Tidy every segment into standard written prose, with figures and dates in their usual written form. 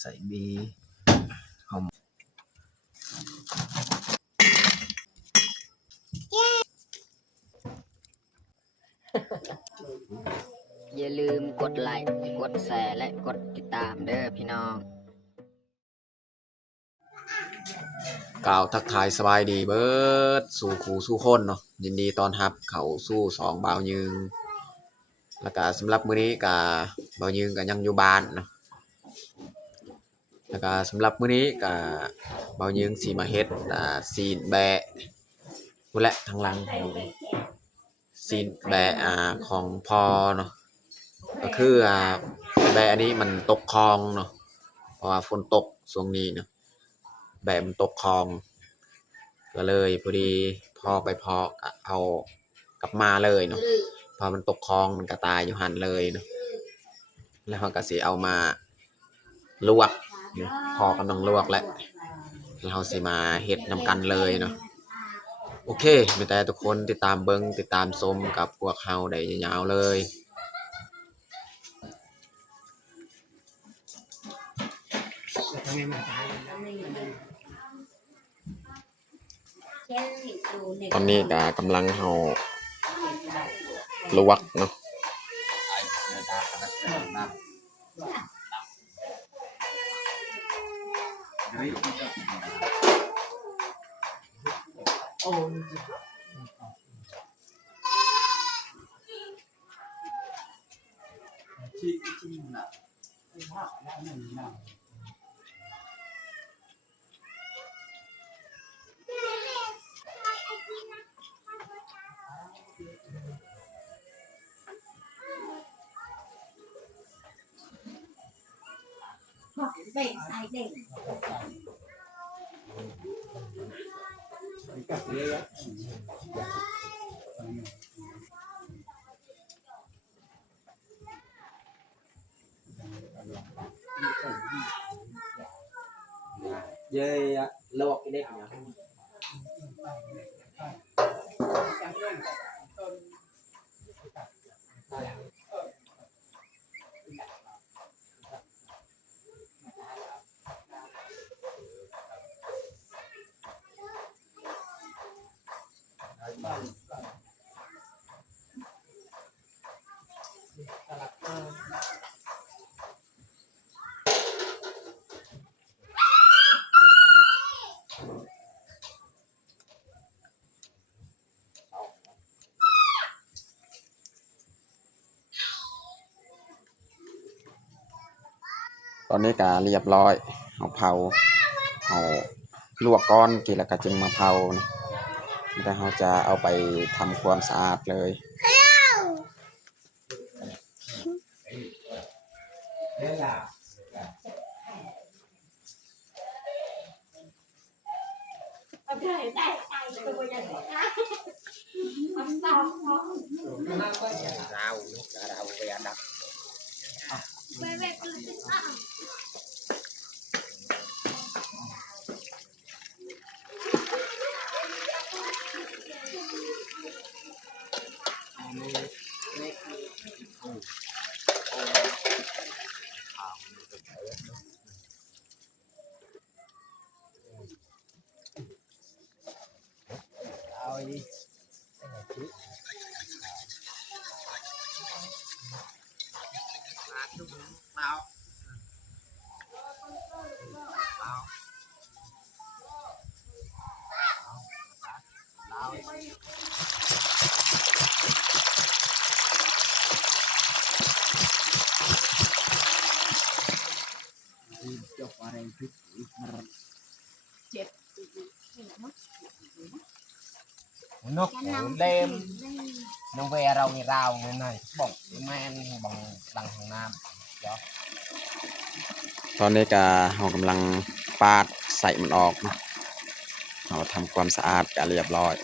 ใส่บีหอมอย่าลืมกดไลค์กดแชร์และกดติดตามเด้อพี่น้องกล่าวทักทายสบายดีเบิดสู่ครูสู่คนเนาะยินดีตอนรับเขาสู้สองบ่าวยืงแล้วก็สำหรับมื้อนี้ก็บ่าวยืงก็ยังอยู่บ้านเนาะแล้วก็สำหรับมื้อนี้ก็บ่าวยืงสิมาเฮ็ดซีนแบะพู้นแหละทางหลังซีนแบะของพอเนาะก็คือแบะอันนี้มันตกคลองเนาะเพราะว่าฝนตกช่วงนี้เนาะแบะมันตกคลองก็เลยพอดีพอไปพอเอากลับมาเลยเนาะพอมันตกคลองมันก็ตายอยู่หันเลยเนาะแล้วเขาก็สิเอามาลวกพอกำลังลวกแล้วเราสิมาเฮ็ดนำกันเลยเนาะโอเคมีแต่ทุกคนติดตามเบิ่งติดตามชมกับพวกเฮาได้ยาวๆเลยตอนนี้ก็กำลังเฮาลวกเนาะเด็กใส่เด็กเย้ลวกเด็กเนาะตอนนี้ก็เรียบร้อยเอาเผาเอาลวกก้อนทีละก็จึงมาเผาแล้วเราจะเอาไปทำความสะอาดเลยนกเล่มน้องเวเราในเราเนี่ยนะบอกแม่นบังดังของน้ำเดี๋ยวตอนนี้ก็เรากำลังปาดใส่มันออกเราทำความสะอาดก็เรียบร้อย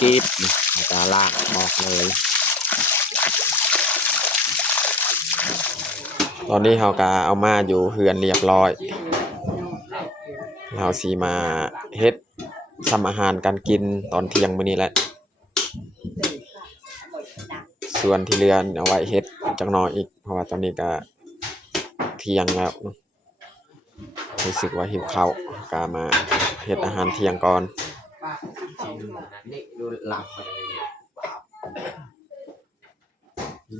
กีบเราจะลากออกเลยตอนนี้เขาก็เอามาอยู่เฮือนเรียบร้อยเราสีมาเฮ็ดทำอาหารการกินตอนเที่ยงมื้อนี้แหละส่วนที่เหลือเอาไว้เฮ็ดจักหน่อยอีกเพราะว่าตอนนี้ก็เที่ยงแล้วรู้สึกว่าหิวข้าวก็มาเฮ็ดอาหารเที่ยงก่อนนี่ดูหลับ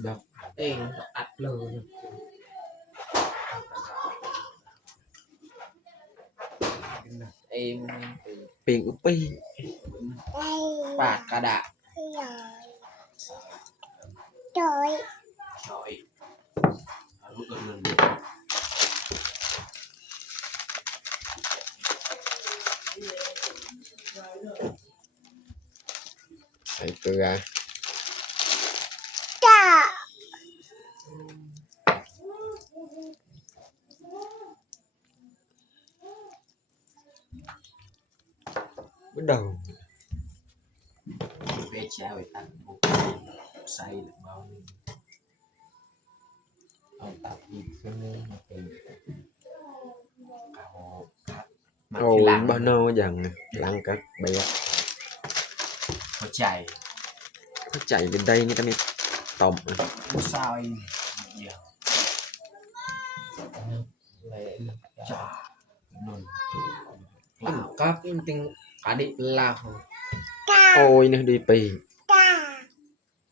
แบบเองอัดเลยเอ็มปิงอุปปี้ปากกระดาษtrời ชอยใส่เกลือ cha bắt đầu bé chéo về tặng một say được bao nhiêu ông tập gì cho nên mà tìm ôi bao nô dần lăn các bé có chạy bên đây như ta mới tổng một sao làm các cái tiếng cả đi lao cha ôi nó đi pì cha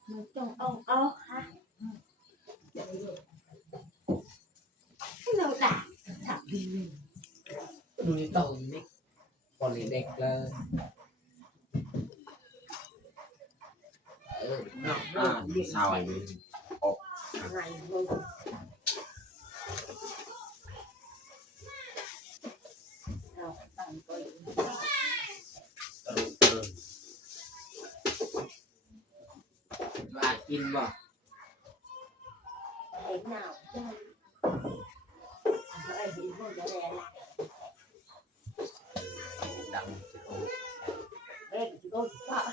một chồng ông hả đâu đã thật đi nuôi tàu đi còn đi đẹp là sao anh ngày luôn lại in vào thế nào ơi đi vô giờ này là đằng đây thì tôi sợ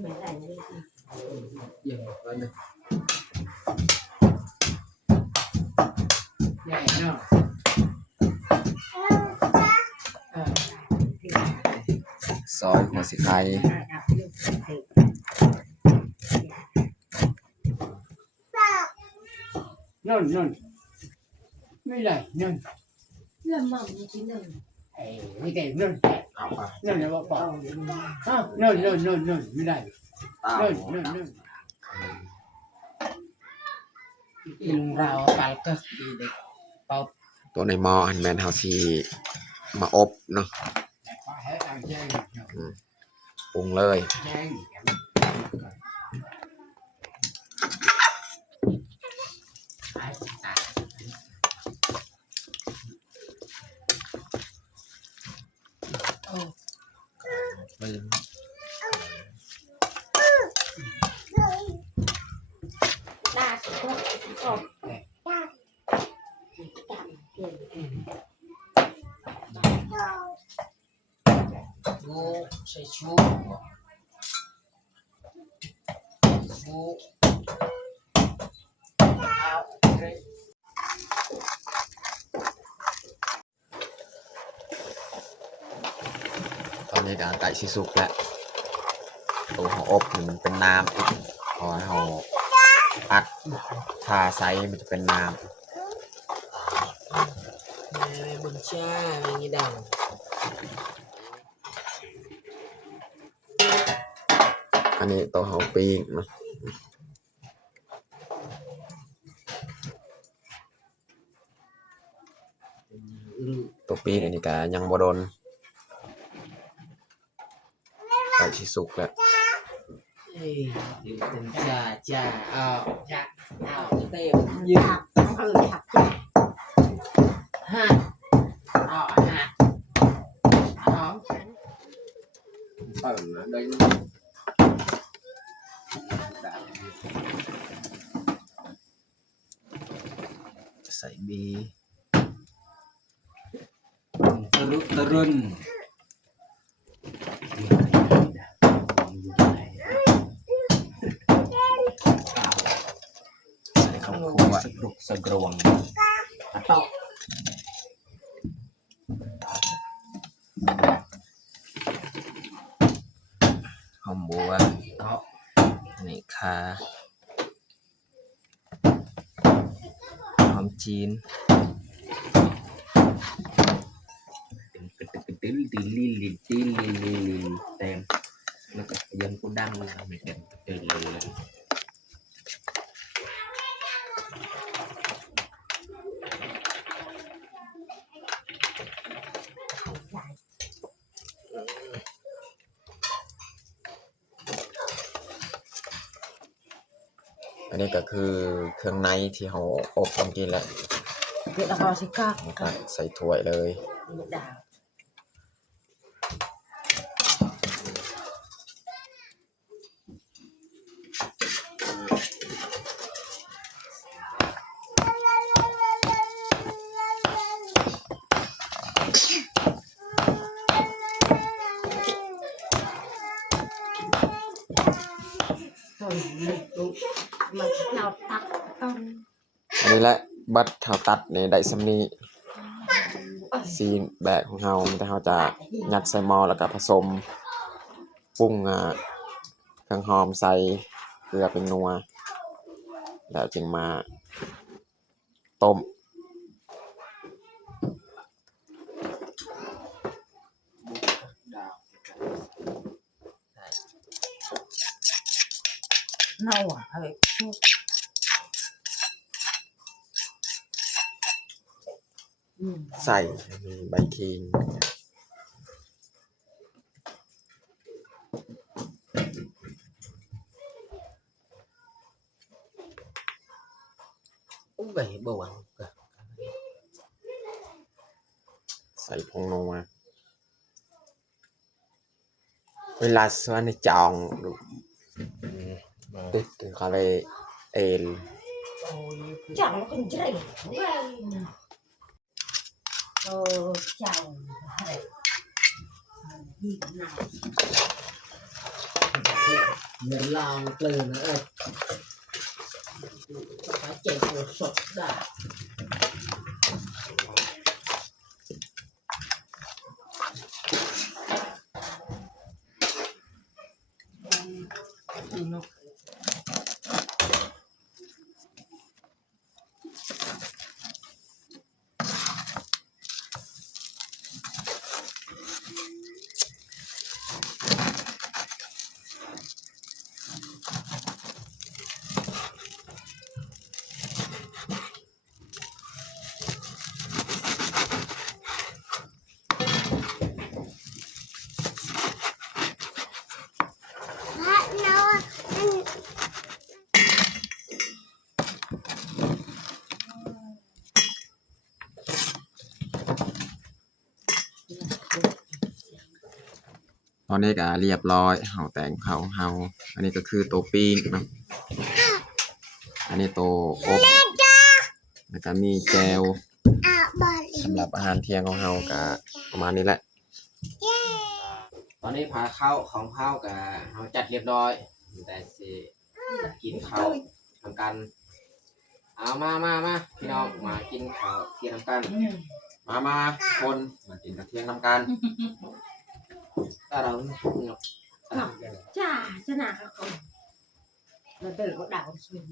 ไม่ได้เลย dừng lên đi nhảy nào soi mà xịt tay nôn nônไม่ไหลนน làm mỏng như thế nào ไม่ได้นน học à นนแล้วบอกนนไม่ได้นนลุงเราปาลก็ดีเด็กเป่า ตัวในหม้ออันแมนเฮาซีมาอบเนาะ ขอให้เอาแจ้ง ปรุงเลย แจ้ง đa số còn đa cảm tiền ngô xây chú chú ตอนนี้ก็ไก่สิสุกแล้วตัวห่ออบนี่มันเป็นน้ำอีกพอเราอัดทาไซมันจะเป็นน้ำ บนชาอย่างนี้ดัง อันนี้ตัวห่อปิ้งนะ ตัวปีนอันนี้ก็ยังบ่โดนใกล้สิสุกแล้ว เอ้ยเดี๋ยวเป็นจ้าเอาเต็มยืน ผักผักจ้ะ ฮะเอาฮะเอาเปิดนะโดยใส่บีตะรุนใส่ข้าวคั่วสกรุกสกรวงตอก หอมบัว ตอก อันนี้ข่าหอมจีน ตึ้งตีลิลิตีลิเต็มแล้วก็ยังกูดังเลยไม่เต็มเต็มเลย อันนี้ก็คือเครื่องในที่เราอบเมื่อกี้แหละ เดี๋ยวเราเอาสิก้า แล้วก็ใส่ถ้วยเลย ดาว ต้นลูกมันเราตักต้น อันนี้แหละบัดเฮาตัดนี่ได้สำนี้ซีนแบกของเฮาแต่เฮาจะยัดใส่หม้อแล้วก็ผสมปรุงเครื่องหอมใส่เกลือเป็นนัวแล้วจึงมาต้ม เน่าอ่ะอะไร ใส่มีใบขิง อู้vậy bầu ăn ใส่ผงนัวเวลาสวนในจองดูติดถึงเขาเลยเอล chẳng nó còn chạy chẳng gì nào mình làm từ nữa phải chạy của sọt đã nó ตอนนี้ก็เรียบร้อยเฮาแต่งเขาเฮาอันนี้ก็คือตัวปิ้งเนาะอันนี้ตัวอบแล้วก็มีแจวสำหรับอาหารเที่ยงของเฮาก็ประมาณนี้แหละ ตอนนี้พาข้าวของข้าวกับเราจัดเรียบร้อยแต่สิกินข้าวทำกันเอามาพี่น้องมากินข้าวเที่ยงทำกัน มาคนมากินกระเทียมน้ำกัน ถ้าเรา chà chứ nào không nó từ có đảo xuyên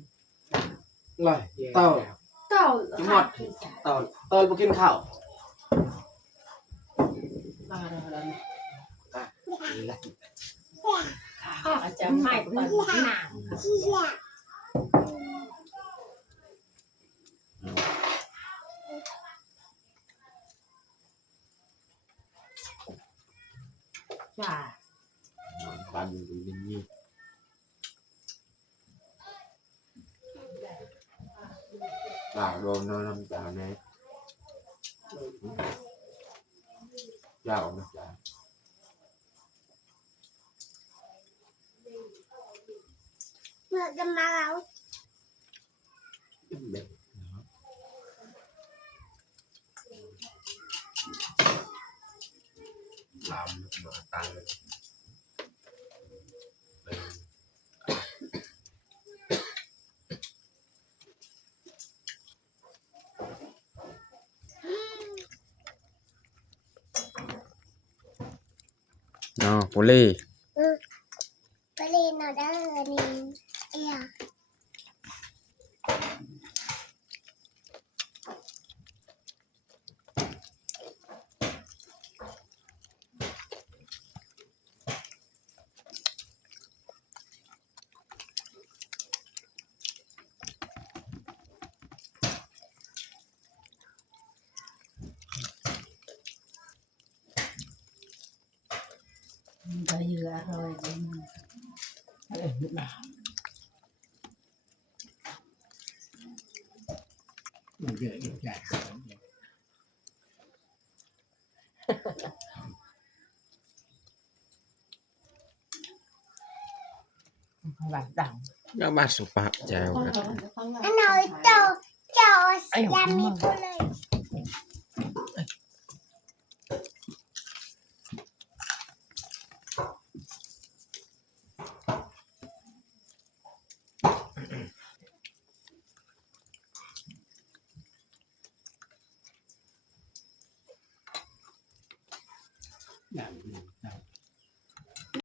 เลยเต่า tao จุ๊หมดเต่ามากินข้าวนี่แหละ chẳng may còn nào อ จ้า บ้านอยู่นิ่งๆโดนน้ำตาแน่ยาวนะจ๊ะ เมื่อจะมาแล้ว เด็กลามหมาตายเลยอ๋อปุรี ไปเรียนเอาได้นี่เอ้ย ไปเยอะอร่อยจริงมันเยอะอีกอย่างหลังดัง ก็บ้านสุภาพแจ๋วครับ อันน้อยโจยามีพูดเลย